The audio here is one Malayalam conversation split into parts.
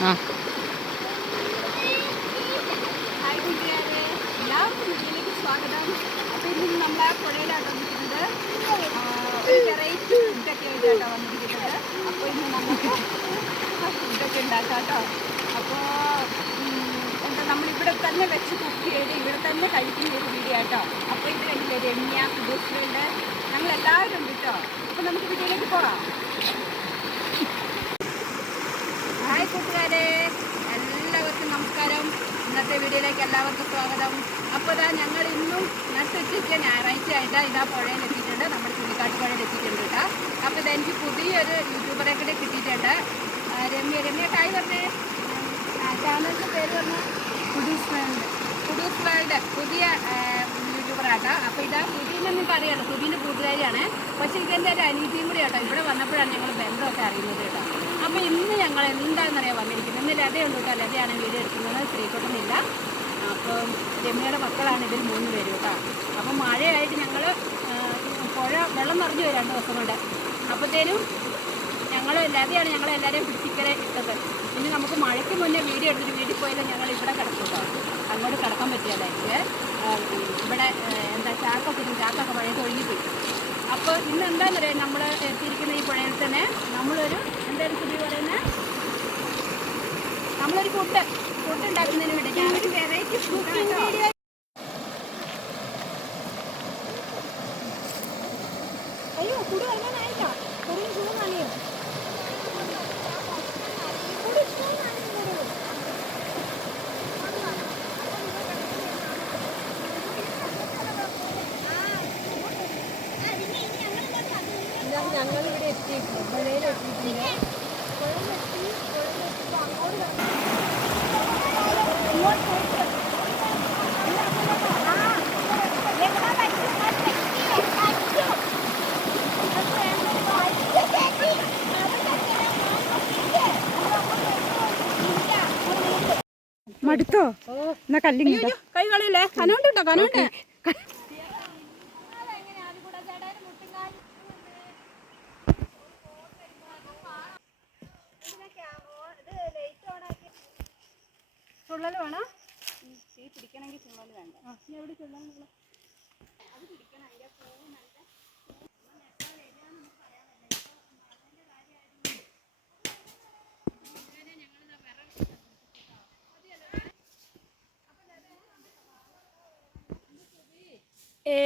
ആ. തന്നെ വെച്ച് കുക്ക് ചെയ്ത് ഇവിടെ തന്നെ കഴിക്കുന്ന ഒരു വീഡിയോ കേട്ടോ അപ്പോൾ ഇത് കണ്ടില്ലേ രമ്യ സുധീഷ്ണുണ്ട് ഉണ്ട് കേട്ടോ അപ്പോൾ നമുക്ക് വീഡിയോയിലേക്ക് പോകാം ഹായ് കൂട്ടുകാരെ എല്ലാവർക്കും നമസ്കാരം. ഇന്നത്തെ വീഡിയോയിലേക്ക് എല്ലാവർക്കും സ്വാഗതം. അപ്പോൾ ഇതാ ഞങ്ങൾ ഇന്നും നട്ടുച്ചയ്ക്ക് ഞായറാഴ്ച ആയിട്ട് ഇതാ പുഴയിൽ എത്തിയിട്ടുണ്ട്. നമ്മൾ ചുള്ളിക്കാട്ട് പുഴയിൽ എത്തിയിട്ടുണ്ട് കേട്ടോ. അപ്പോൾ ഇതെനിക്ക് പുതിയൊരു യൂട്യൂബറെ കൂടെ കിട്ടിയിട്ടുണ്ട്. രമ്യ. രമ്യ ഹായ് പറഞ്ഞേ. ചാനലിന്റെ പേര് പറഞ്ഞാൽ കുഡൂസ് വേൾഡ്. Kudus world. പുതിയ യൂട്യൂബറാട്ടോ അപ്പോൾ ഇതാ പുതിയ നിങ്ങൾക്ക് അറിയാമല്ലോ പുതിയന്റെ കൂട്ടുകാരിയാണ്. പക്ഷേ ഇതെന്റെ ഒരു അനീതിയും കൂടി കേട്ടോ ഇവിടെ വന്നപ്പോഴാണ് ഞങ്ങൾ ബന്ധമൊക്കെ അറിയുന്നത് കേട്ടോ. അപ്പോൾ ഇന്ന് ഞങ്ങൾ എന്താണെന്നറിയാൻ വന്നിരിക്കുന്നത്? ഇന്ന് ലതയുണ്ട് കേട്ടോ. ലതയാണ് വീഡിയോ എടുക്കുന്നത്. സ്ത്രീക്കൊട്ടുന്നില്ല അപ്പം രമ്യയുടെ മക്കളാണ് ഇതിൽ മൂന്ന് പേര് കേട്ടോ. അപ്പം മഴയായിട്ട് ഞങ്ങൾ പുഴ വെള്ളം നിറഞ്ഞു പോയി രണ്ട് ദിവസം കൊണ്ട്. അപ്പോഴത്തേനും ഞങ്ങൾ ലതയാണ് ഞങ്ങൾ എല്ലാവരെയും പിടിച്ചിക്കരെ ഇട്ടത്. ഇനി നമുക്ക് മഴയ്ക്ക് മുന്നേ വീഡിയോ എടുത്തിട്ട് വീട്ടിൽ പോയാലും ഞങ്ങൾ ഇവിടെ കിടക്കും കേട്ടോ. അങ്ങോട്ട് കിടക്കാൻ പറ്റിയതായിട്ട് ഇവിടെ എന്താ ചാക്കൊക്കെ. ചാക്കൊക്കെ മഴയത്ത് പോയി. അപ്പോൾ ഇന്ന് എന്താണെന്നറിയാം നമ്മൾ എത്തിയിരിക്കുന്ന ഈ പുഴയിൽ തന്നെ നമ്മളൊരു എന്തായാലും പുതിയ പറയുന്നത് നമ്മളൊരു ഫുഡ് ഫുഡ് ഉണ്ടാക്കുന്നതിന് വേണ്ടി ഞാനൊരു വെറൈറ്റി ഫുഡ് അയ്യോ കുടി വരാനായില്ല കുടി ഷൂ നനയോ കുടി ഷൂ നനയുന്നത് ഞങ്ങളിവിടെ എത്തിയിട്ടുണ്ട്. പുഴയിൽ എത്തിയിട്ടുണ്ട്. പുഴയിലെത്തി പുഴയിലെത്തിയപ്പോൾ അങ്ങോട്ട് മടുത്തോ എന്നാ കല്ലിങ്ങ കൈ കളിയില്ലേ? കനോണ്ട് കേട്ടോ ചുള്ളൽ വേണോ തീ പിടിക്കണമെങ്കിൽ ചുള്ളൽ വേണ്ട. എവിടെ ചുള്ളൽ അത് പിടിക്കണം അതിന്റെ പൂവ് നല്ല ഏ?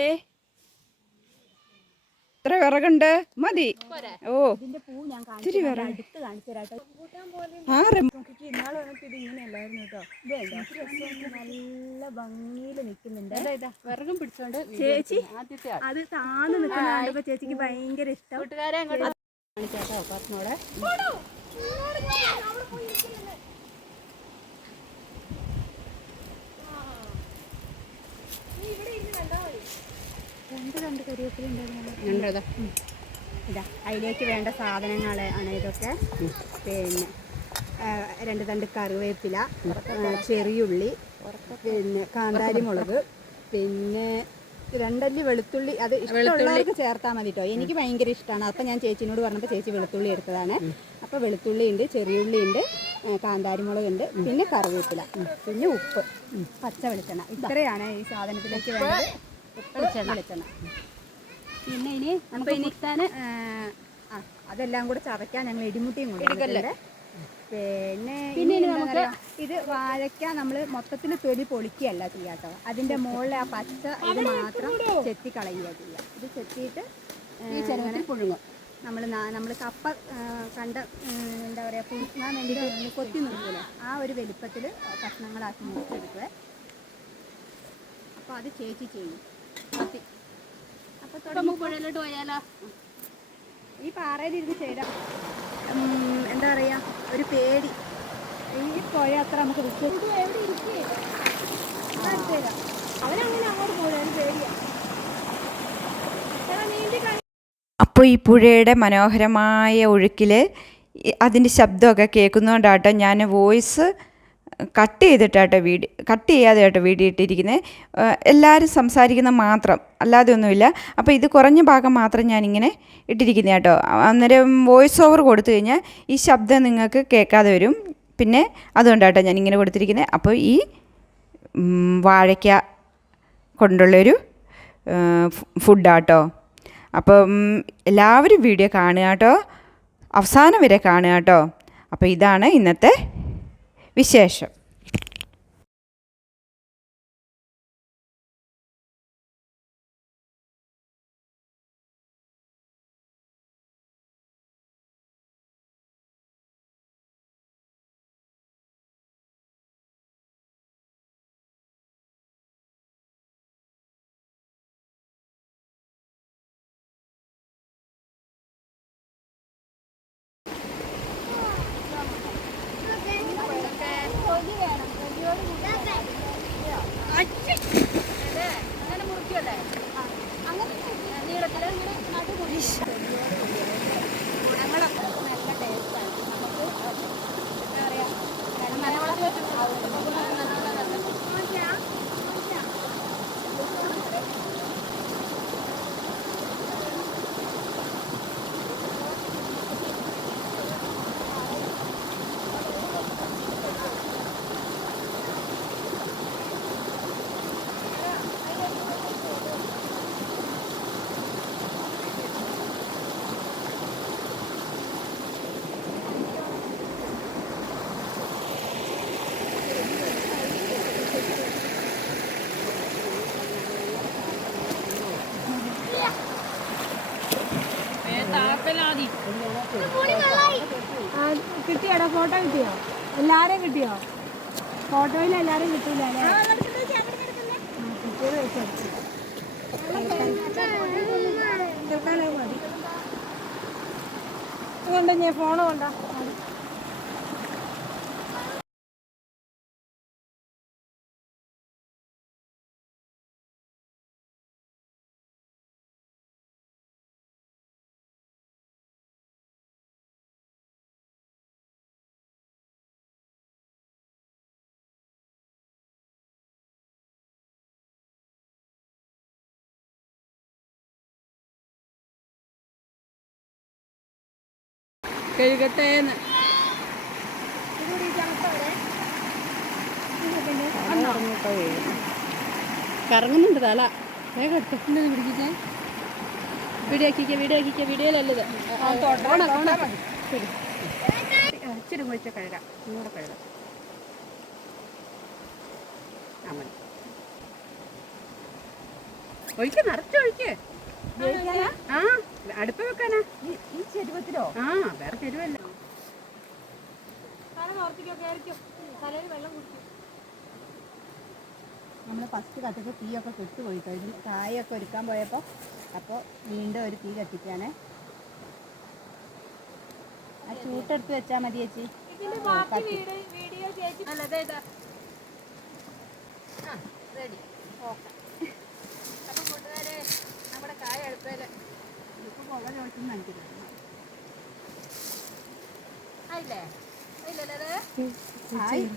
എത്ര വിറകുണ്ട്. മതി. ഓ. ഇത്തിരി വിറക്. ആ ഇതുണ്ടോ നല്ല ഭംഗിയിൽ നിൽക്കുന്നുണ്ട്. വിറകും പിടിച്ചോണ്ട് ചേച്ചി അത് താന്ന് നിൽക്കുന്ന ചേച്ചിക്ക് ഭയങ്കര ഇഷ്ടം. കൂട്ടുകാരെ അങ്ങോട്ട് പാട്ടിനോടെ രണ്ട് രണ്ട് കരിവേപ്പില ഉണ്ടായിരുന്നു ഉണ്ടോ ഇതാ അതിലേക്ക് വേണ്ട സാധനങ്ങൾ ആണ് ഇതൊക്കെ പിന്നെ രണ്ട് തണ്ട് കറിവേപ്പില ചെറിയുള്ളി പിന്നെ കാന്താരി മുളക് പിന്നെ രണ്ടല്ലി വെളുത്തുള്ളി. അത് ഇഷ്ടമുള്ളവർക്ക് ചേർത്താൽ മതി കേട്ടോ എനിക്ക് ഭയങ്കര ഇഷ്ടമാണ് അപ്പം ഞാൻ ചേച്ചിനോട് പറഞ്ഞപ്പോൾ ചേച്ചി വെളുത്തുള്ളി എടുത്തതാണ്. അപ്പോൾ വെളുത്തുള്ളി ഉണ്ട് ചെറിയുള്ളി ഉണ്ട് കാന്താരി മുളക് ഉണ്ട് പിന്നെ കറിവേപ്പില പിന്നെ ഉപ്പ് പച്ച വെളിച്ചെണ്ണ. ഇത്രയാണ് ഈ സാധനത്തിലേക്ക് വേണ്ടത്. വെളിച്ചെണ്ണ. പിന്നെ ഇനി നമുക്ക് ഇനി ആ അതെല്ലാം കൂടെ ചതയ്ക്കാൻ ഞങ്ങൾ ഇടിമുട്ടിയും കൊണ്ടുവന്നിട്ടുണ്ട്. പിന്നെ പിന്നെ നമുക്ക് ഇത് വാഴയ്ക്ക നമ്മൾ മൊത്തത്തിൽ തൊലി പൊളിക്കുകയല്ല ചെയ്യാട്ടോ അതിന്റെ മുകളിൽ ആ പച്ച ഇത് മാത്രം ചെത്തി കളയുക ചെയ്യുക ഇത് ചെത്തിയിട്ട് ഈ ചെറുങ്ങനെ പുഴുങ്ങും. നമ്മൾ നമ്മൾ കപ്പ കണ്ട എന്താ പറയുക പുഴുങ്ങാൻ വേണ്ടിയിട്ട് കൊത്തി നിർത്തില്ലേ ആ ഒരു വലിപ്പത്തിൽ കഷ്ണങ്ങളാക്കി മുറിച്ചെടുക്കുക അപ്പോൾ അത് ചേച്ചി ചെയ്യും. കത്തി. അപ്പോൾ തുടങ്ങി പുഴയിലോട്ട് പോയാലോ? ഈ പാറയിലിരുന്ന് ചെയ്ത എന്താ പറയാ ഒരു പേടി. ഈ പുഴ അത്ര നമുക്ക് വിശ്വസിച്ചു അവനങ്ങനെ അങ്ങോട്ട് പോയി ഒരു പേടിയാ. എടാ, നീന്തി അപ്പോൾ ഈ പുഴയുടെ മനോഹരമായ ഒഴുക്കിൽ അതിന്റെ ശബ്ദമൊക്കെ കേൾക്കുന്നതുകൊണ്ടാട്ടോ ഞാൻ വോയിസ് കട്ട് ചെയ്തിട്ടാട്ടോ വീഡിയോ കട്ട് ചെയ്യാതെ കേട്ടോ വീഡിയോ ഇട്ടിരിക്കുന്നത് എല്ലാവരും സംസാരിക്കുന്ന മാത്രം അല്ലാതെ ഒന്നുമില്ല അപ്പോൾ ഇത് കുറഞ്ഞ ഭാഗം മാത്രം ഞാനിങ്ങനെ ഇട്ടിരിക്കുന്നത് കേട്ടോ അന്നേരം വോയിസ് ഓവർ കൊടുത്തു കഴിഞ്ഞാൽ ഈ ശബ്ദം നിങ്ങൾക്ക് കേൾക്കാതെ വരും. പിന്നെ അതുകൊണ്ടാട്ടോ ഞാനിങ്ങനെ കൊടുത്തിരിക്കുന്നത് അപ്പോൾ ഈ വാഴയ്ക്ക കൊണ്ടുള്ളൊരു ഫുഡാട്ടോ. അപ്പം എല്ലാവരും വീഡിയോ കാണുക കേട്ടോ. അവസാനം വരെ കാണുക കേട്ടോ. അപ്പോൾ ഇതാണ് ഇന്നത്തെ വിശേഷം. കിട്ടിയോടാ ഫോട്ടോ കിട്ടിയോ? എല്ലാരെയും കിട്ടിയോ? ഫോട്ടോയിൽ എല്ലാരും കിട്ടില്ല അല്ലേ? ആ, കിട്ടിയത് വെച്ചെടുത്തു. തൽക്കാലം അത് മതി കൊണ്ട ഞാൻ ഫോണ് കൊണ്ട? കഴുകട്ടേന്ന്. കറങ്ങുന്നുണ്ട് തല. വേഗം എടുത്ത്. എന്നത് പിടിക്കിച്ചേ വീഡിയോ ആക്കിക്ക വീഡിയോ ആക്കിക്ക വീഡിയോയിലല്ലത് ഇച്ചിരി കുഴിച്ച കഴുകാം. ഒന്നുകൂടെ കഴുകാം. ആ മതി. ഒഴിക്ക നിറച്ചൊഴിക്ക് ആ അടുപ്പ് വെക്കാനാ. ഈ ചെരുവത്തിലോ? ആ വേറെ ചെരുവല്ല. നമ്മൾ ഫസ്റ്റ് കത്തിച്ച് തീയൊക്കെ കെട്ടുപോയി കഴിഞ്ഞു കായൊക്കെ ഒരുക്കാൻ പോയപ്പോൾ അപ്പോൾ വീണ്ടും ഒരു തീ കത്തിക്കാണ്. ആ ചൂട്ടെടുത്ത് വെച്ചാൽ മതി ചേച്ചി. കത്തി. റെഡി ഓക്കെ അപ്പം കൂട്ടുകാരെ നമ്മുടെ കായ അടുപ്പേൽ ഇതിപ്പോ പുക ചോദിച്ചു മനസ്സിലായി ആയില്ലേ ആയില്ലല്ലേ ആയി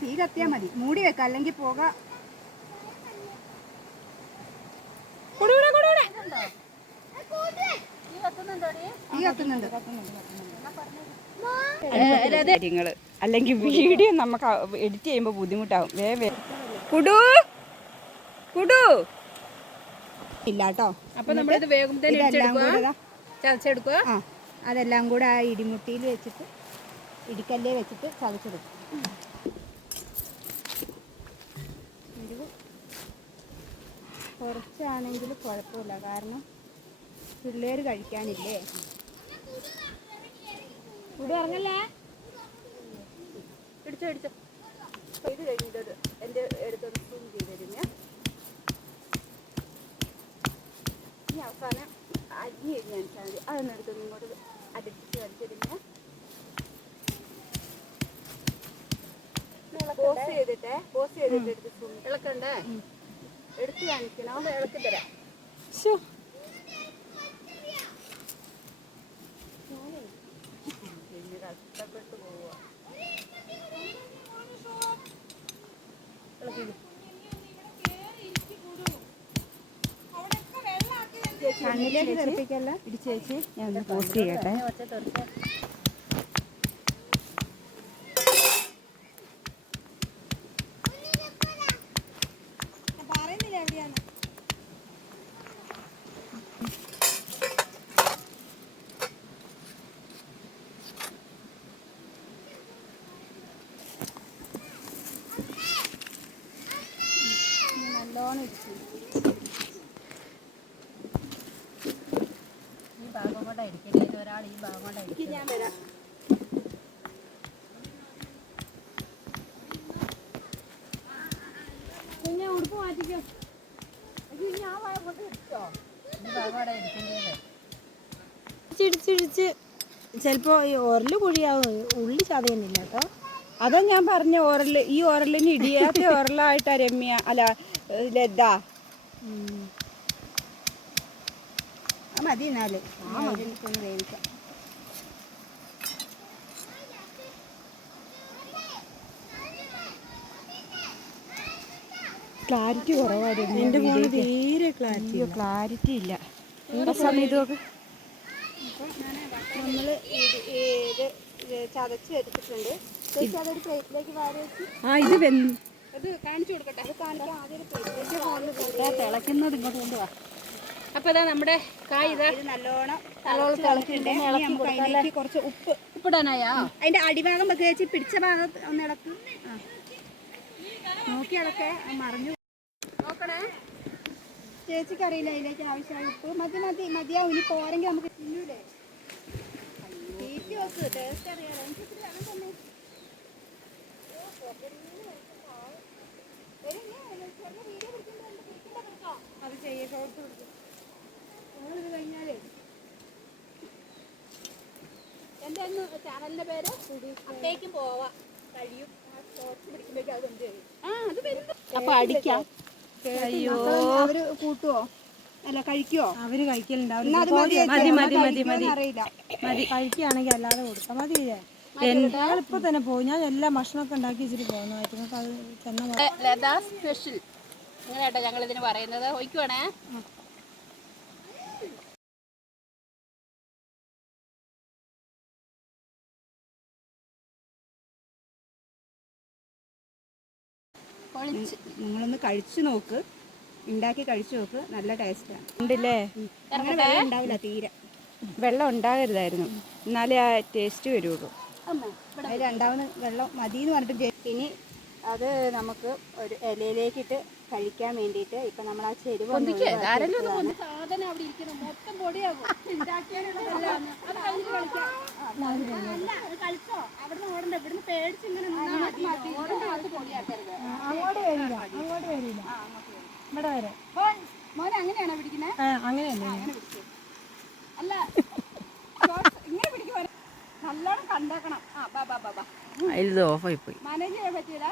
തീ കത്തിയാൽ മതി. മൂടി വെക്ക അല്ലെങ്കിൽ പുക. കാര്യങ്ങൾ അല്ലെങ്കിൽ വീഡിയോ നമുക്ക് എഡിറ്റ് ചെയ്യുമ്പോൾ ബുദ്ധിമുട്ടാവും. വേവേ കുടു കുടു. ഇല്ല കേട്ടോ അപ്പൊ നമ്മളിത് വേഗം തന്നെ ചതച്ചെടുക്കുക ആ അതെല്ലാം കൂടെ ആ ഇടിമുട്ടിയിൽ വെച്ചിട്ട് ഇടിക്കല്ലേ വെച്ചിട്ട് ചതച്ചെടുക്കും. കുറച്ചാണെങ്കിൽ കുഴപ്പമില്ല. കാരണം പിള്ളേർ കഴിക്കാനില്ലേ? ഇവിടെ ഇറങ്ങല്ലേ? ഇടിച്ചോ ഇടിച്ചോ. ഇത് കഴിഞ്ഞിട്ട് എന്റെ എടുത്തൊന്ന് സൂം ചെയ്ത് ഇനി അവസാനം അരി കഴിഞ്ഞാൽ മതി അതൊന്നും എടുത്തൊന്ന് ഇങ്ങോട്ട് അടിച്ച് കളിച്ചിരുന്നേ പോസ് ചെയ്തിട്ട്. പോസ് ചെയ്തിട്ട് എടുത്ത് ഇളക്കണ്ടേ? എടുത്ത് കാണിക്കണോ. ഇളക്കി തരാം. കണ്ണിലേക്ക് തെറിപ്പിക്കല്ല? ചേച്ചി ഞാൻ ഒന്ന് പോസ്റ്റ് ചെയ്യട്ടെ. ഒരാൾ ഈ ഭാഗം ഞാൻ വരാം. പിന്നെ ഉടുപ്പ് മാറ്റിക്കോ. ഈ ഭാഗം കൊണ്ടാ ഇരിക്കുന്നത് ചിടിച്ചിടിച്ച് ചിലപ്പോൾ ഈ ഓരൽ കുഴിയാവും. ഉള്ളി ചതയുന്നില്ല കേട്ടോ. അതാ ഞാൻ പറഞ്ഞ ഓരൽ ഈ ഓറലിന് ഇടിയാത്ത ഓറലായിട്ടാ രമ്യ. അല്ല ലതാ മതി എന്നാൽ. ആ. മതി ഒന്ന് വേവിക്കാം. ക്ലാരിറ്റി കുറവായിരുന്നു എന്റെ ഫോണ് തീരെ ക്ലാരിറ്റി ക്ലാരിറ്റി ഇല്ല. നമ്മൾ ഇത് ചതച്ച് എടുത്തിട്ടുണ്ട്. അതൊരു പ്ലേറ്റിലേക്ക് വാരി വെച്ച് ആ ഇത് വെന്ത് അത് കാണിച്ചു കൊടുക്കട്ടെ. അത് കാണിക്കാൻ ആദ്യം ഒരു പ്ലേറ്റിലേക്ക് തിളയ്ക്കുന്നത് ഇങ്ങോട്ട് കൊണ്ടുപോവാ അപ്പൊ ഇതാ നമ്മുടെ കായ് ഇതാ. നല്ലോണം കുറച്ച് ഉപ്പ് ഉപ്പിടാനായാ? അതിന്റെ അടിഭാഗം വെച്ച് പിടിച്ച ഭാഗത്ത് ഒന്ന് ഇളക്ക്. നോക്കി ഇളക്കെ മറിഞ്ഞു. നോക്കണേ. ചേച്ചിക്ക് അറിയില്ല അതിലേക്ക് ആവശ്യമായ ഉപ്പ്. മതി മതി മതിയാവും. ഇനി പോരെങ്കിൽ നമുക്ക് തിന്നൂലേ. ടേസ്റ്റ് അറിയാലോ. എനിക്ക് അത് ചെയ്യ ഷോർട്ട് കഴിഞ്ഞാലേ. ഒന്ന് പേര് പോവാ. കഴിയും. അപ്പൊ അടിക്കാം. അയ്യോ. അവർ കൂട്ടുവോ? അല്ല കഴിക്കോ അവർ കഴിക്കലുണ്ടാവില്ല മതി മതി, മതി, മതി, മതി. അറിയില്ല കഴിക്കുകയാണെങ്കിൽ അല്ലാതെ കൊടുക്കാം. മതി ഞങ്ങൾ ഇപ്പൊ തന്നെ പോകും. ഞാൻ എല്ലാ ഭക്ഷണമൊക്കെ ഉണ്ടാക്കി വെച്ചിട്ട് പോകുന്നു നിങ്ങൾക്ക് അത് ചെന്ന ലതാ സ്പെഷ്യൽ ഞങ്ങൾ ഇതിന് പറയുന്നത്. ഒഴിക്കുവാണേ. നിങ്ങളൊന്ന് കഴിച്ചു നോക്ക്. ഉണ്ടാക്കി കഴിച്ചു നോക്ക്. നല്ല ടേസ്റ്റാണ് ഉണ്ടല്ലേ? അങ്ങനെ വെള്ളം ഉണ്ടാവില്ല തീരെ. വെള്ളം ഉണ്ടാകരുതായിരുന്നു. എന്നാലേ ആ ടേസ്റ്റ് വരുള്ളൂ. രണ്ടാമത് വെള്ളം മതി എന്ന് പറഞ്ഞിട്ട് ഇനി അത് നമുക്ക് ഒരു ഇലയിലേക്കിട്ട് കഴിക്കാൻ വേണ്ടിയിട്ട് ഇപ്പൊ നമ്മൾ ആ ചെരുവ് സാധനം അവിടെ ഇരിക്കണം മൊത്തം പൊടിയാകും. അവിടുന്ന് ഓടണ്ട. ഇവിടുന്ന് പേടിച്ച് ഇങ്ങനെ പൊടിയാക്കരുത് അങ്ങോട്ട് വരില്ല. അങ്ങോട്ട് വരില്ല. ഇവിടെ വരെ. മോൻ അങ്ങനെയാണോ പിടിക്കുന്നത് ആ അങ്ങനെയല്ലേ അല്ല ഇങ്ങനെ പിടിക്കുവാ നല്ലോണം കണ്ടാക്കണം. ആ ബാ ബാ ബാ ബാ. ഇത് ഓഫായി പോയി മാനേജ് ചെയ്യാൻ പറ്റിയതാ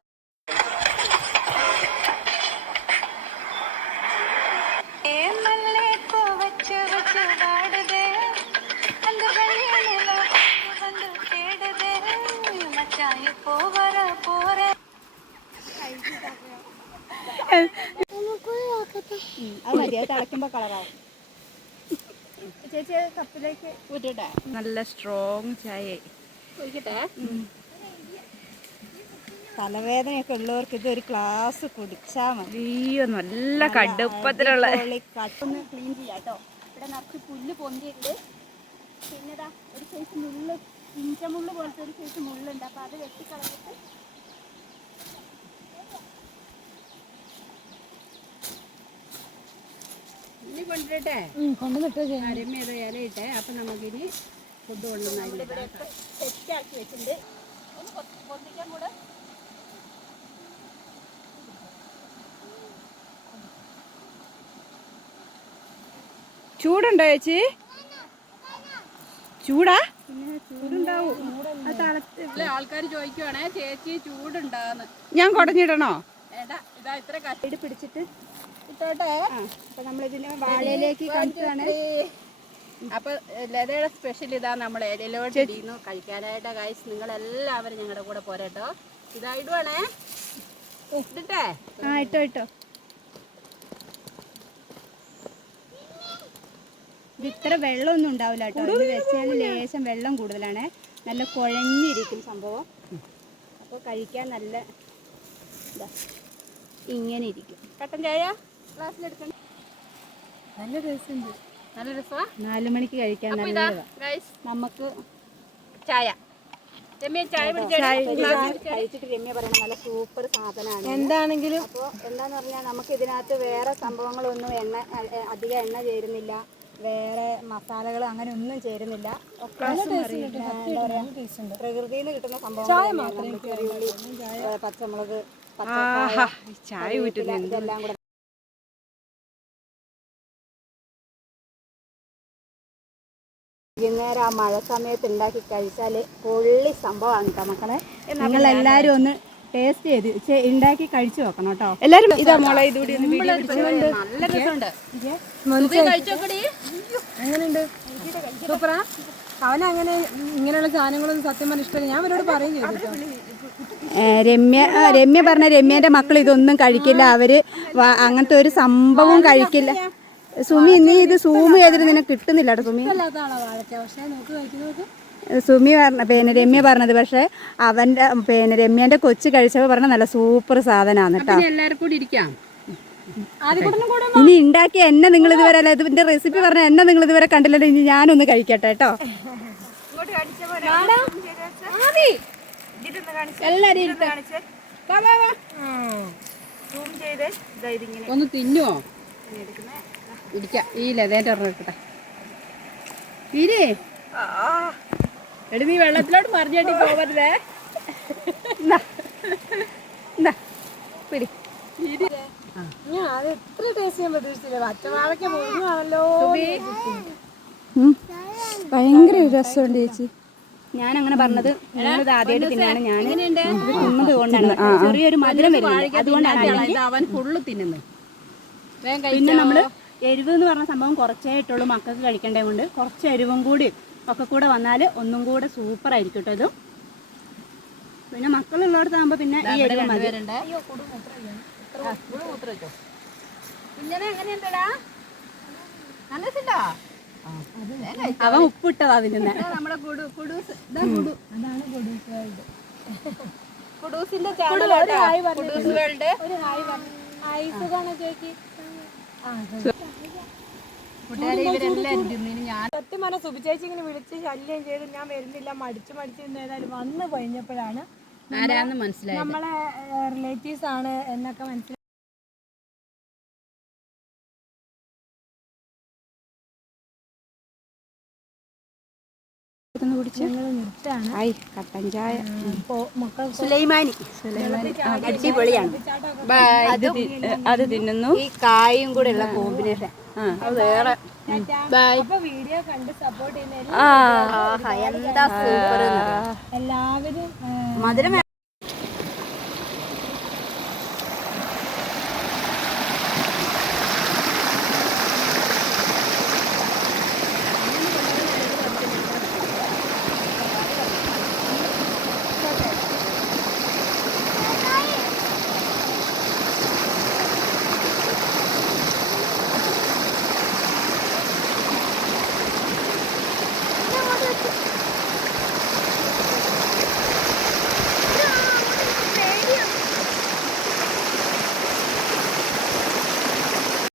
അത് കളറാവും ചേച്ചി കപ്പിലേക്ക് ഊറ്റട്ടെ നല്ല സ്ട്രോങ് ചായ ഒഴിക്കട്ടെ തലവേദനയൊക്കെ ഉള്ളവർക്ക് ഇതൊരു ക്ലാസ് കുടിച്ചാൽ മതി. അയ്യോ നല്ല കടുപ്പത്തിലുള്ള അടിപൊളി കട്ടൊന്ന് ക്ലീൻ ചെയ്യാം കേട്ടോ. ഇവിടെ നിറച്ച് പുല്ല് പൊന്തിയിട്ടുണ്ട്. പിന്നെ ഇതാ ഒരു സൈസ് മുള്ള് ഇഞ്ചമുള്ള് പോലത്തെ ഒരു സൈസ് മുള്ളുണ്ട്. അപ്പോൾ അത് വെട്ടിക്കളഞ്ഞിട്ട് കൊണ്ടിട്ടെ കൊണ്ടുവന്നിട്ട് ഇത് ഇലയിട്ടെ അപ്പം നമുക്കിനി ഫുഡ് കൊണ്ടുവന്നില്ല സെറ്റാക്കി വെച്ചിട്ടുണ്ട്. ഒന്ന് പൊന്തിക്കാൻ കൂടെ. ചൂടുണ്ടോ ചേച്ചി? ചൂടാ? പിന്നെ ചൂടുണ്ടാവും. ആൾക്കാർ ചോദിക്കുവാണേ ചേച്ചി ചൂടുണ്ടാന്ന്. ഞാൻ കുടഞ്ഞിടണോ? ഇതാ ഇത്ര കഷ്ട പിടിച്ചിട്ട് ഇട്ടോട്ടെ ആ. നമ്മൾ നമ്മളിതിനെ വാഴയിലേക്ക് കണ്ടിട്ടാണ് അപ്പൊ ലതയുടെ സ്പെഷ്യൽ ഇതാ നമ്മൾ ഇലയിലോട്ട് ഇരിക്കുന്നു കഴിക്കാനായിട്ട് കായ് നിങ്ങൾ എല്ലാവരും ഞങ്ങളുടെ കൂടെ പോരട്ടോ ഇതാ ഇടുവാണേ. ഇട്ടിട്ടേ? ആ ഇട്ടോ ഇട്ടോ. ഇത് ഇത്ര വെള്ളമൊന്നും ഉണ്ടാവില്ല കേട്ടോ ഇത് വെച്ചാൽ ലേശം വെള്ളം കൂടുതലാണ്. നല്ല കുഴഞ്ഞിരിക്കും സംഭവം. അപ്പോൾ കഴിക്കാൻ നല്ല ഇങ്ങനെ ഇരിക്കും. കട്ടൻ ചായ? ഗ്ലാസ്സിലെടുക്കണം നല്ല രസമുണ്ട്. നല്ല രസമാ? നാല് മണിക്ക് കഴിക്കാൻ നമുക്ക് ചായ. രമ്യ ചായ പിടിച്ചേ കഴിച്ചിട്ട് രമ്യ പറയണ നല്ല സൂപ്പർ സാധനമാണ് എന്താണെങ്കിലും അപ്പോൾ എന്താന്ന് പറഞ്ഞാൽ നമുക്ക് ഇതിനകത്ത് വേറെ സംഭവങ്ങളൊന്നും എണ്ണ അധികം എണ്ണ ചേരുന്നില്ല. വേറെ മസാലകൾ അങ്ങനെ ഒന്നും ചേരുന്നില്ല. പ്രകൃതിയിൽ നിന്ന് കിട്ടുന്ന സംഭവം ചെറിയുള്ളി പച്ചമുളക് പച്ചക്കായ ഇതെല്ലാം കൂടെ വൈകുന്നേരം ആ മഴ സമയത്ത് ഉണ്ടാക്കി കഴിച്ചാൽ പൊള്ളി സംഭവമാണ് കേട്ടോ മക്കളെ. നിങ്ങൾ എല്ലാവരും ഒന്ന് ടേസ്റ്റ് ചെയ്ത് ഉണ്ടാക്കി കഴിച്ചു നോക്കണം കേട്ടോ. എല്ലാരും ഇതാ മോളെ ഇതുകൂടി ഒന്ന് വീഡിയോ നല്ല രസമുണ്ട്. സുബി കഴിച്ചോക്കടി എങ്ങനെയുണ്ട്? സൂപ്പറാ? അവനങ്ങനെ ഇങ്ങനെയുള്ള സാധനങ്ങളൊന്നും സത്യം പറഞ്ഞ ഇഷ്ടമല്ല. ഞാൻ അവരോട് പറയും ചെയ്തു കേട്ടോ. ഏ, രമ്യ രമ്യ പറഞ്ഞ രമ്യന്റെ മക്കൾ ഇതൊന്നും കഴിക്കില്ല. അവർ അങ്ങനത്തെ ഒരു സംഭവം കഴിക്കില്ല. സുമി നീ ഇത് സൂം ചെയ്തിട്ട് നിനക്ക് കിട്ടുന്നില്ല കേട്ടോ സുമി. സുമി പറഞ്ഞ പിന്നെ രമ്യ പറഞ്ഞത് പക്ഷെ അവന്റെ പിന്നെ രമ്യന്റെ കൊച്ചു കഴിച്ചപ്പോൾ പറഞ്ഞ നല്ല സൂപ്പർ സാധനമാണ് കേട്ടോ. ഇനി ഉണ്ടാക്കിയ ഉണ്ടാക്കി എന്നെ നിങ്ങൾ ഇതുവരെ അല്ല ഇതിന്റെ റെസിപ്പി പറഞ്ഞ എന്നെ നിങ്ങൾ ഇതുവരെ കണ്ടില്ലല്ലോ ഇനി ഞാനൊന്ന് കഴിക്കട്ടെ കേട്ടോ. എല്ലാരും ഇരുത്ത്. വാ, വാ, വാ. ഒന്ന് തിന്നുവോ? ഇരിക്കാം. ഈ ലതേന്റെ ഒരെണ്ണം എടുക്കട്ടെ. ഇരി. എടി നീ വെള്ളത്തിലോട്ട് മറിഞ്ഞാട്ടി പോവരുതേ പിടി. ഞാൻ അത് എത്ര ടേസ്റ്റ് ഞാൻ പ്രതീക്ഷിച്ചില്ല. ഭയങ്കര രസമുണ്ട് ചേച്ചി. ഞാൻ അങ്ങനെ പറഞ്ഞത് ആദ്യമായിട്ട് തിന്നാണ് ഞാൻ തിന്നത് കൊണ്ടാണ് ചെറിയൊരു മധുരം വരുന്നത് അതുകൊണ്ടാണ് അവൻ ഫുള്ള് തിന്നുന്നത്. പിന്നെ നമ്മൾ എരിവ് എന്ന് പറഞ്ഞ സംഭവം കുറച്ചേ ഇട്ടുള്ളൂ മക്കൾക്ക് കഴിക്കേണ്ടത് കൊണ്ട്. കുറച്ച് എരിവും കൂടി ഒക്കെ കൂടെ വന്നാൽ ഒന്നും കൂടെ സൂപ്പർ ആയിരിക്കും കേട്ടോ ഇത്. പിന്നെ മക്കളുള്ളിടത്താകുമ്പോൾ പിന്നെ ഈ എരിവ് മതി. അവൻ ഉപ്പിട്ടതാ നമ്മുടെ കുടു അതാണ് കുടൂസ് കുടൂസിന്റെ ചാനൽ കുടൂസ് വേൾഡ് ഒരു ഹായ് പറഞ്ഞു ഹായ് സുഖാണോ ചേച്ചി കൂട്ടുകാരെ ഇവരെല്ലാരും തിന്നിന് ഞാൻ സത്യം പറഞ്ഞ സുബിചേച്ചി ഇങ്ങനെ വിളിച്ച് ശല്യം ചെയ്ത് ഞാൻ വരുന്നില്ല മടിച്ച് മടിച്ച് ഏതായാലും വന്ന് കഴിഞ്ഞപ്പോഴാണ് നമ്മളെ റിലേറ്റീവ്സ് ആണ് എന്നൊക്കെ മനസ്സിലായി ഞങ്ങൾ നിർത്താണ്. ആയി കട്ടൻ ചായ. സുലൈമാനി. അടിപൊളിയാണ്. അത് അത് തിന്നുന്നു. ഈ കായും കൂടെ ഉള്ള കോമ്പിനേഷൻ അത് വേറെ. വീഡിയോ കണ്ട് സപ്പോർട്ട് ചെയ്യുന്ന എന്താ സൂപ്പർ എല്ലാവരും മധുരം